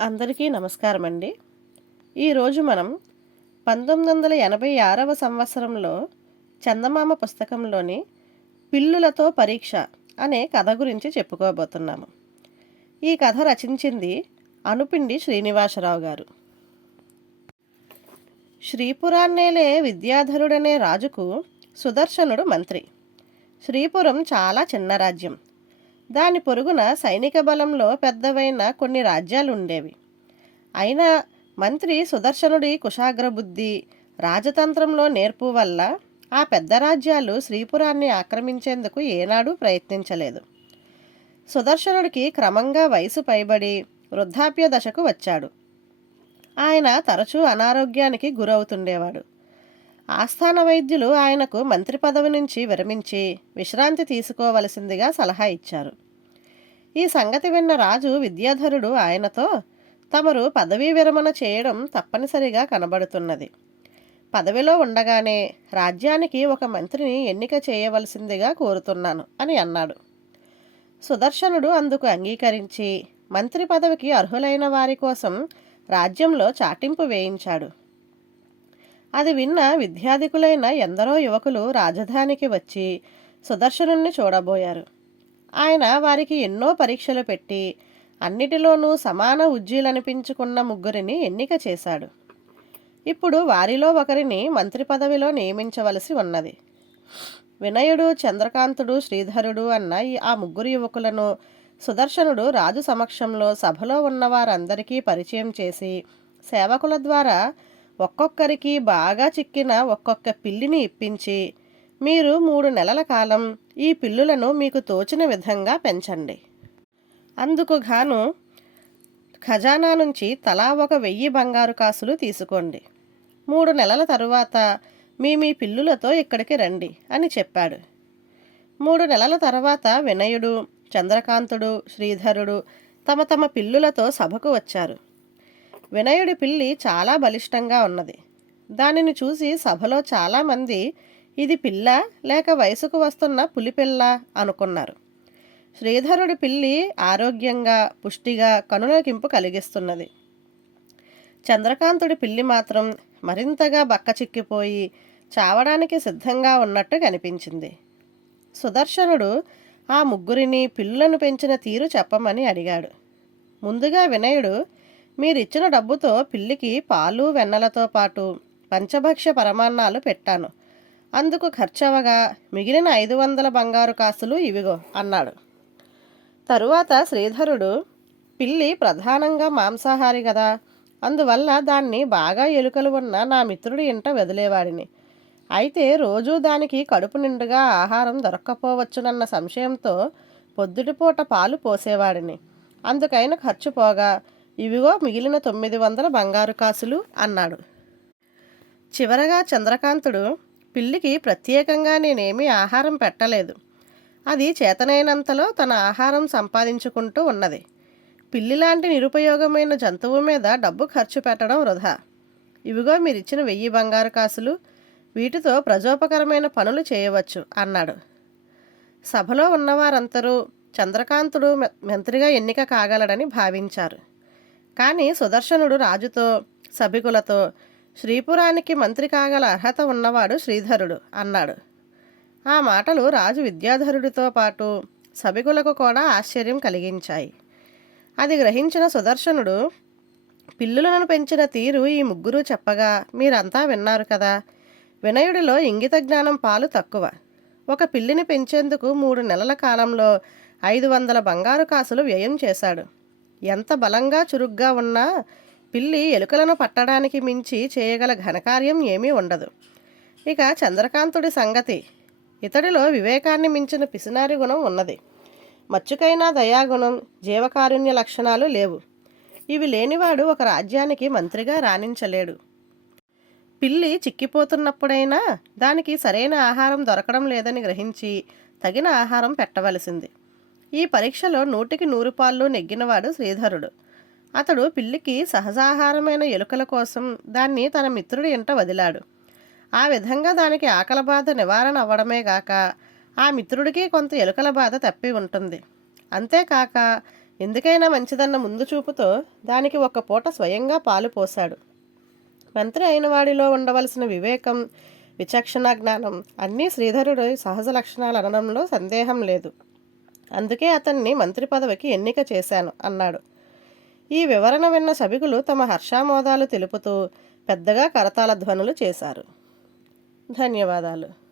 అందరికీ నమస్కారం అండి ఈరోజు మనం పంతొమ్మిది వందల ఎనభై ఆరవ సంవత్సరంలో చందమామ పుస్తకంలోని పిల్లులతో పరీక్ష అనే కథ గురించి చెప్పుకోబోతున్నాము. ఈ కథ రచించింది అనుపిండి శ్రీనివాసరావు గారు. శ్రీపురాన్నేలే విద్యాధరుడనే రాజుకు సుదర్శనుడు మంత్రి. శ్రీపురం చాలా చిన్న రాజ్యం. దాని పొరుగున సైనిక బలంలో పెద్దవైన కొన్ని రాజ్యాలు ఉండేవి అయినా మంత్రి సుదర్శనుడి కుషాగ్రబుద్ధి రాజతంత్రంలో నేర్పు వల్ల ఆ పెద్ద రాజ్యాలు శ్రీపురాన్ని ఆక్రమించేందుకు ఏనాడూ ప్రయత్నించలేదు. సుదర్శనుడికి క్రమంగా వయసు పైబడి వృద్ధాప్య దశకు వచ్చాడు. ఆయన తరచూ అనారోగ్యానికి గురవుతుండేవాడు. ఆస్థాన వైద్యులు ఆయనకు మంత్రి పదవి నుంచి విరమించి విశ్రాంతి తీసుకోవలసిందిగా సలహా ఇచ్చారు. ఈ సంగతి విన్న రాజు విద్యాధరుడు ఆయనతో తమరు పదవీ విరమణ చేయడం తప్పనిసరిగా కనబడుతున్నది. పదవిలో ఉండగానే రాజ్యానికి ఒక మంత్రిని ఎన్నిక చేయవలసిందిగా కోరుతున్నాను అని అన్నాడు. సుదర్శనుడు అందుకు అంగీకరించి మంత్రి పదవికి అర్హులైన వారి కోసం రాజ్యంలో చాటింపు వేయించాడు. అది విన్న విద్యాధికులైన ఎందరో యువకులు రాజధానికి వచ్చి సుదర్శనుణ్ణి చూడబోయారు. ఆయన వారికి ఎన్నో పరీక్షలు పెట్టి అన్నిటిలోనూ సమాన ఉజ్జీలనిపించుకున్న ముగ్గురిని ఎన్నిక చేశాడు. ఇప్పుడు వారిలో ఒకరిని మంత్రి పదవిలో నియమించవలసి ఉన్నది. వినయుడు చంద్రకాంతుడు శ్రీధరుడు అన్న ఈ ఆ ముగ్గురు యువకులను సుదర్శనుడు రాజు సమక్షంలో సభలో ఉన్న వారందరికీ పరిచయం చేసి సేవకుల ద్వారా ఒక్కొక్కరికి బాగా చిక్కిన ఒక్కొక్క పిల్లిని ఇప్పించి మీరు మూడు నెలల కాలం ఈ పిల్లులను మీకు తోచిన విధంగా పెంచండి. అందుకు గాను ఖజానా నుంచి తలా ఒక వెయ్యి బంగారు కాసులు తీసుకోండి. మూడు నెలల తరువాత మీ మీ పిల్లులతో ఇక్కడికి రండి అని చెప్పాడు. మూడు నెలల తర్వాత వినయుడు చంద్రకాంతుడు శ్రీధరుడు తమ తమ పిల్లులతో సభకు వచ్చారు. వినయుడి పిల్లి చాలా బలిష్టంగా ఉన్నది. దానిని చూసి సభలో చాలామంది ఇది పిల్ల లేక వయసుకు వస్తున్న పులిపిల్ల అనుకున్నారు. శ్రీధరుడి పిల్లి ఆరోగ్యంగా పుష్టిగా కనులకింపు కలిగిస్తున్నది. చంద్రకాంతుడి పిల్లి మాత్రం మరింతగా బక్కచిక్కిపోయి చావడానికి సిద్ధంగా ఉన్నట్టు కనిపించింది. సుదర్శనుడు ఆ ముగ్గురిని పిల్లులను పెంచిన తీరు చెప్పమని అడిగాడు. ముందుగా వినయుడు మీరిచ్చిన డబ్బుతో పిల్లికి పాలు వెన్నలతో పాటు పంచభక్ష్య పరమాన్నాలు పెట్టాను. అందుకు ఖర్చవగా మిగిలిన ఐదు వందల బంగారు కాసులు ఇవిగో అన్నాడు. తరువాత శ్రీధరుడు పిల్లి ప్రధానంగా మాంసాహారి కదా అందువల్ల దాన్ని బాగా ఎలుకలు ఉన్న నా మిత్రుడి ఇంట వదిలేవాడిని. అయితే రోజూ దానికి కడుపు నిండుగా ఆహారం దొరక్కపోవచ్చునన్న సంశయంతో పొద్దుటిపూట పాలు పోసేవాడిని. అందుకైన ఖర్చు పోగా ఇవిగో మిగిలిన తొమ్మిది వందల బంగారు కాసులు అన్నాడు. చివరగా చంద్రకాంతుడు పిల్లికి ప్రత్యేకంగా నేనేమీ ఆహారం పెట్టలేదు. అది చేతనైనంతలో తన ఆహారం సంపాదించుకుంటూ ఉన్నది. పిల్లి లాంటి నిరుపయోగమైన జంతువు మీద డబ్బు ఖర్చు పెట్టడం వృధా. ఇవిగో మీరిచ్చిన వెయ్యి బంగారు కాసులు. వీటితో ప్రజోపకరమైన పనులు చేయవచ్చు అన్నాడు. సభలో ఉన్నవారందరూ చంద్రకాంతుడు మంత్రిగా ఎన్నిక కాగలడని భావించారు. కానీ సుదర్శనుడు రాజుతో సభికులతో శ్రీపురానికి మంత్రి కాగల అర్హత ఉన్నవాడు శ్రీధరుడు అన్నాడు. ఆ మాటలు రాజు విద్యాధరుడితో పాటు సభికులకు కూడా ఆశ్చర్యం కలిగించాయి. అది గ్రహించిన సుదర్శనుడు పిల్లులను పెంచిన తీరు ఈ ముగ్గురు చెప్పగా మీరంతా విన్నారు కదా వినయుడిలో ఇంగిత జ్ఞానం పాలు తక్కువ. ఒక పిల్లిని పెంచేందుకు మూడు నెలల కాలంలో ఐదు వందల బంగారు కాసులు వ్యయం చేశాడు. ఎంత బలంగా చురుగ్గా ఉన్నా పిల్లి ఎలుకలను పట్టడానికి మించి చేయగల ఘనకార్యం ఏమీ ఉండదు. ఇక చంద్రకాంతుడి సంగతి. ఇతడిలో వివేకాన్ని మించిన పిసినారి గుణం ఉన్నది. మచ్చుకైనా దయాగుణం జీవకారుణ్య లక్షణాలు లేవు. ఇవి లేనివాడు ఒక రాజ్యానికి మంత్రిగా రాణించలేడు. పిల్లి చిక్కిపోతున్నప్పుడైనా దానికి సరైన ఆహారం దొరకడం లేదని గ్రహించి తగిన ఆహారం పెట్టవలసింది. ఈ పరీక్షలో నూటికి నూరు పాళ్ళు నెగ్గినవాడు శ్రీధరుడు. అతడు పిల్లికి సహజాహారమైన ఎలుకల కోసం దాన్ని తన మిత్రుడి ఇంట వదిలాడు. ఆ విధంగా దానికి ఆకల బాధ నివారణ అవ్వడమే గాక ఆ మిత్రుడికి కొంత ఎలుకల బాధ తప్పి ఉంటుంది. అంతేకాక ఎందుకైనా మంచిదన్న ముందు చూపుతో దానికి ఒక పూట స్వయంగా పాలు పోశాడు. మంత్రి అయిన వాడిలో ఉండవలసిన వివేకం విచక్షణ జ్ఞానం అన్నీ శ్రీధరుడు సహజ లక్షణాలు అనడంలో సందేహం లేదు. అందుకే అతన్ని మంత్రి పదవికి ఎన్నిక చేశాను అన్నాడు. ఈ వివరణ విన్న సభికులు తమ హర్షామోదాలు తెలుపుతూ పెద్దగా కరతాల ధ్వనులు చేశారు. ధన్యవాదాలు.